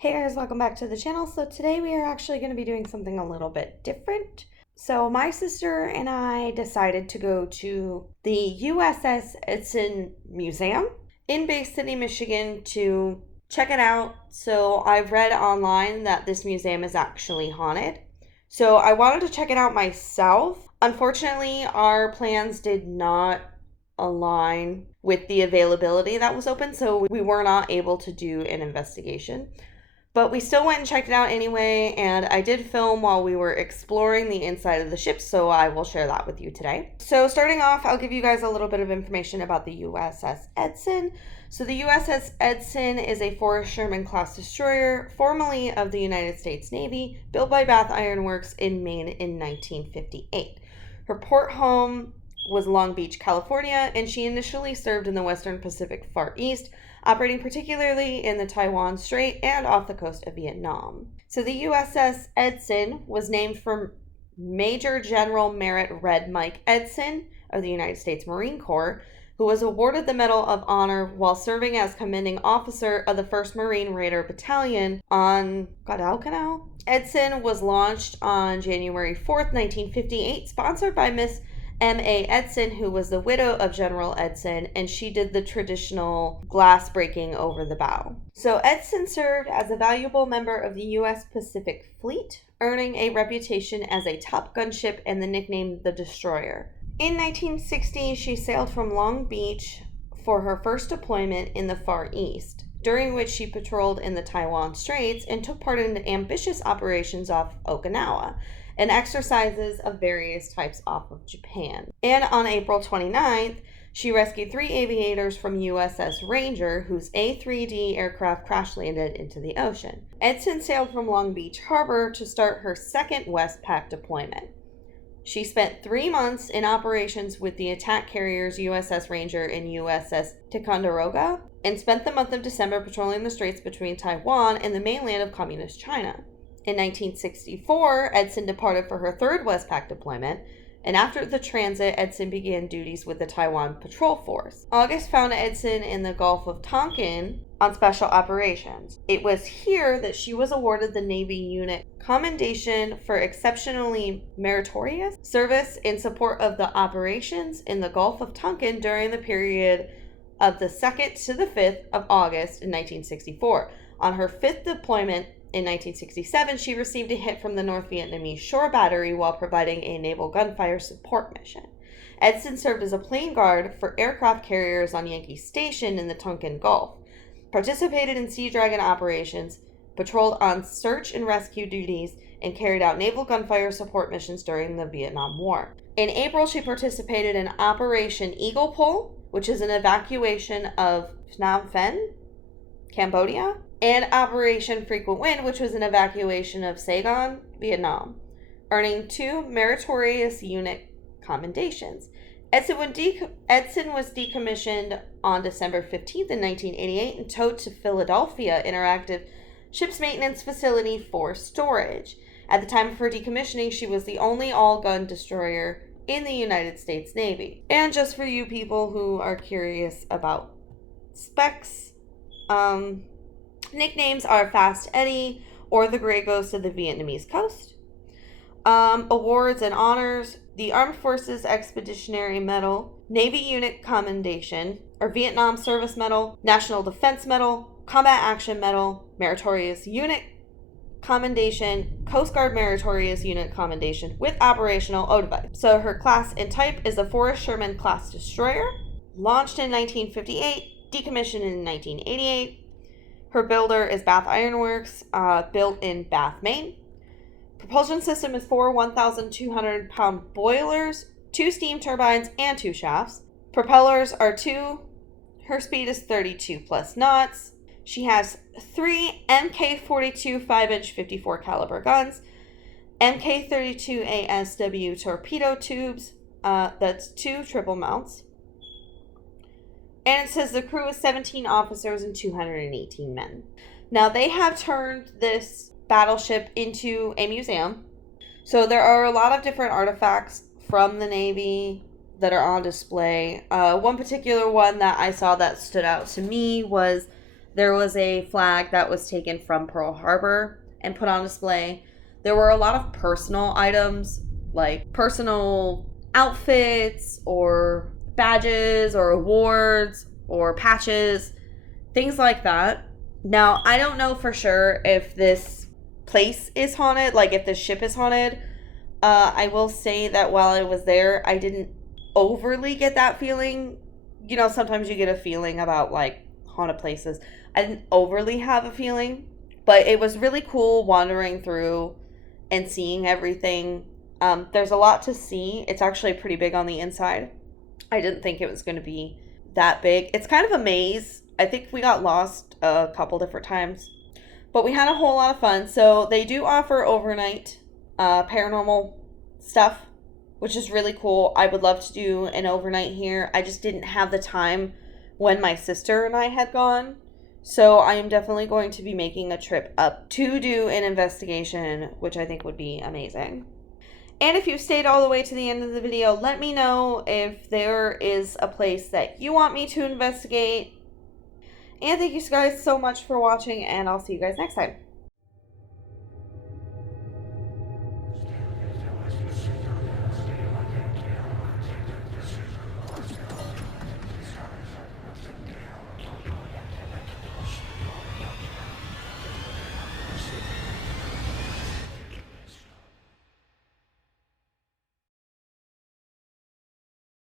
Hey guys, welcome back to the channel. So today we are actually going to be doing something a little bit different. So my sister and I decided to go to the USS Edson Museum in Bay City, Michigan to check it out. So I've read online that this museum is actually haunted. So I wanted to check it out myself. Unfortunately, our plans did not align with the availability that was open, so we were not able to do an investigation. But we still went and checked it out anyway, and I did film while we were exploring the inside of the ship, so I will share that with you today. So starting off, I'll give you guys a little bit of information about the USS Edson. So the USS Edson is a Forrest Sherman class destroyer, formerly of the United States Navy, built by Bath Iron Works in Maine in 1958. Her port home was Long Beach, California, and she initially served in the Western Pacific Far East, operating particularly in the Taiwan Strait and off the coast of Vietnam. So the USS Edson was named for Major General Merritt Red Mike Edson of the United States Marine Corps, who was awarded the Medal of Honor while serving as commanding officer of the 1st Marine Raider Battalion on Guadalcanal. Edson was launched on January 4th, 1958, sponsored by Miss M.A. Edson, who was the widow of General Edson, and she did the traditional glass breaking over the bow. So Edson served as a valuable member of the U.S. Pacific Fleet, earning a reputation as a top gunship and the nickname the Destroyer. In 1960, she sailed from Long Beach for her first deployment in the Far East, during which she patrolled in the Taiwan Straits and took part in ambitious operations off Okinawa and exercises of various types off of Japan. And on April 29th, she rescued 3 aviators from USS Ranger, whose A-3D aircraft crash landed into the ocean. Edson sailed from Long Beach Harbor to start her second Westpac deployment. She spent 3 months in operations with the attack carriers USS Ranger and USS Ticonderoga, and spent the month of December patrolling the straits between Taiwan and the mainland of Communist China. In 1964, Edson departed for her third Westpac deployment, and after the transit, Edson began duties with the Taiwan Patrol Force. August found Edson in the Gulf of Tonkin on special operations. It was here that she was awarded the Navy Unit Commendation for exceptionally meritorious service in support of the operations in the Gulf of Tonkin during the period of the 2nd to the 5th of August in 1964. On her 5th deployment, in 1967, she received a hit from the North Vietnamese shore battery while providing a naval gunfire support mission. Edson served as a plane guard for aircraft carriers on Yankee Station in the Tonkin Gulf, participated in Sea Dragon operations, patrolled on search and rescue duties, and carried out naval gunfire support missions during the Vietnam War. In April, she participated in Operation Eagle Pole, which is an evacuation of Phnom Penh, Cambodia, and Operation Frequent Wind, which was an evacuation of Saigon, Vietnam, earning 2 meritorious unit commendations. Edson was decommissioned on December 15th in 1988 and towed to Philadelphia Interactive Ships Maintenance Facility for storage. At the time of her decommissioning, she was the only all-gun destroyer in the United States Navy. And just for you people who are curious about specs, nicknames are Fast Eddie or the Grey Ghost of the Vietnamese Coast. Awards and honors: the Armed Forces Expeditionary Medal, Navy Unit Commendation, or Vietnam Service Medal, National Defense Medal, Combat Action Medal, Meritorious Unit Commendation, Coast Guard Meritorious Unit Commendation with Operational O-Device. So her class and type is a Forrest Sherman class destroyer, launched in 1958, decommissioned in 1988. Her builder is Bath Iron Works, built in Bath, Maine. Propulsion system is 4 1,200-pound boilers, 2 steam turbines, and 2 shafts. Propellers are 2. Her speed is 32 plus knots. She has 3 Mk-42 5-inch 54 caliber guns, Mk-32 ASW torpedo tubes, that's 2 triple mounts. And it says the crew is 17 officers and 218 men. Now, they have turned this battleship into a museum. So there are a lot of different artifacts from the Navy that are on display. One particular one that I saw that stood out to me was There was a flag that was taken from Pearl Harbor and put on display. There were a lot of personal items, like personal outfits or badges or awards or patches, things like that. Now, I don't know for sure if this place is haunted, like if this ship is haunted. I will say that while I was there, I didn't overly get that feeling. You know, sometimes you get a feeling about like haunted places. I didn't overly have a feeling, but it was really cool wandering through and seeing everything. There's a lot to see. It's actually pretty big on the inside. I didn't think it was going to be that big. It's kind of a maze. I think we got lost a couple different times, but we had a whole lot of fun. So they do offer overnight paranormal stuff, which is really cool. I would love to do an overnight here. I just didn't have the time when my sister and I had gone. So I am definitely going to be making a trip up to do an investigation, which I think would be amazing. And if you've stayed all the way to the end of the video, let me know if there is a place that you want me to investigate. And thank you guys so much for watching, and I'll see you guys next time.